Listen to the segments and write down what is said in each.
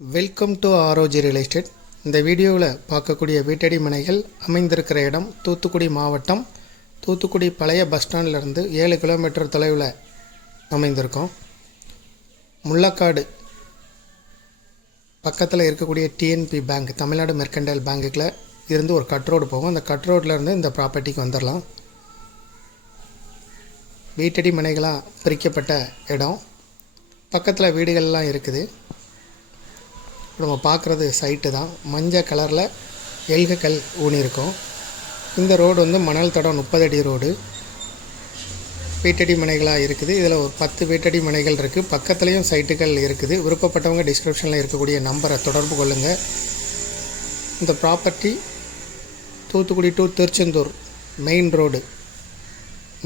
Welcome to ஆரோஜி real estate. இந்த வீடியோவில் பார்க்கக்கூடிய வீட்டடி மனைகள் அமைந்திருக்கிற இடம் தூத்துக்குடி மாவட்டம், தூத்துக்குடி பழைய பஸ் ஸ்டாண்ட்லேருந்து 7 கிலோமீட்டர் தொலைவில் அமைந்திருக்கோம். முள்ளக்காடு பக்கத்தில் இருக்கக்கூடிய டிஎன்பி பேங்க், தமிழ்நாடு மெர்கண்டைல் பேங்க்குள்ள இருந்து ஒரு கட் ரோடு போகும். அந்த கட் ரோட்லேருந்து இந்த ப்ராப்பர்ட்டிக்கு வந்துடலாம். வீட்டடி மனைகளாக பிரிக்கப்பட்ட இடம், பக்கத்தில் வீடுகள்லாம் இருக்குது. நம்ம பார்க்குறது சைட்டு தான். மஞ்சள் கலரில் எல்கல் ஊனியிருக்கும். இந்த ரோடு வந்து மணல் தடம் 30 அடி ரோடு. வீட்டடி மனைகளாக இருக்குது. இதில் ஒரு 10 வீட்டடி மனைகள் இருக்குது. பக்கத்துலேயும் சைட்டுகள் இருக்குது. விருப்பப்பட்டவங்க டிஸ்கிரிப்ஷனில் இருக்கக்கூடிய நம்பரை தொடர்பு கொள்ளுங்கள். இந்த property Thoothukudi to Tiruchendur main road,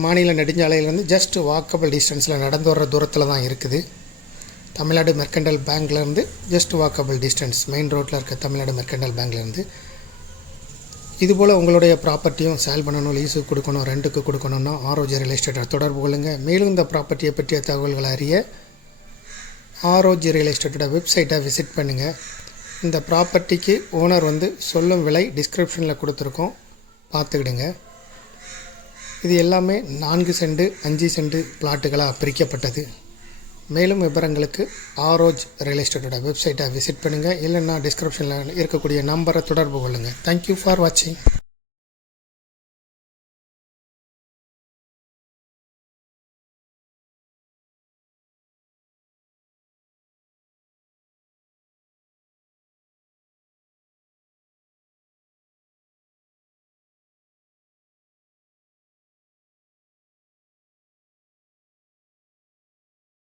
மாநில நெடுஞ்சாலையிலேருந்து ஜஸ்ட் வாக்கபிள் டிஸ்டன்ஸில் நடந்து வர்ற தூரத்தில் தான் இருக்குது. தமிழ்நாடு மெர்கண்டைல் பேங்க்லேருந்து ஜஸ்ட் வாக்கபிள் டிஸ்டன்ஸ், மெயின் ரோட்டில் இருக்க தமிழ்நாடு மெர்கண்டைல் பேங்க்லேருந்து. இதுபோல் உங்களுடைய ப்ராப்பர்ட்டியும் சேல் பண்ணணும், லீஸுக்கு கொடுக்கணும், ரெண்ட்டுக்கு கொடுக்கணுன்னா ஆரோஜி ரியல் எஸ்டேட்டை தொடர்பு கொள்ளுங்கள். மேலும் இந்த ப்ராப்பர்ட்டியை பற்றிய தகவல்களை அறிய ஆரோஜி ரியல் எஸ்டேட்டோட வெப்சைட்டை விசிட் பண்ணுங்கள். இந்த ப்ராப்பர்ட்டிக்கு ஓனர் வந்து சொல்லும் விலை டிஸ்கிரிப்ஷனில் கொடுத்துருக்கோம், பார்த்துக்கிடுங்க. இது எல்லாமே 4 சென்ட் 5 சென்ட் பிளாட்டுகளாக பிரிக்கப்பட்டது. மேலும் விவரங்களுக்கு ஆரோஜ் ரியல் எஸ்டேட்டோட வெப்சைட்டை விசிட் பண்ணுங்கள். இல்லைன்னா டிஸ்கிரிப்ஷனில் இருக்கக்கூடிய நம்பரை தொடர்பு கொள்ளுங்கள். தேங்க்யூ ஃபார் வாட்சிங்.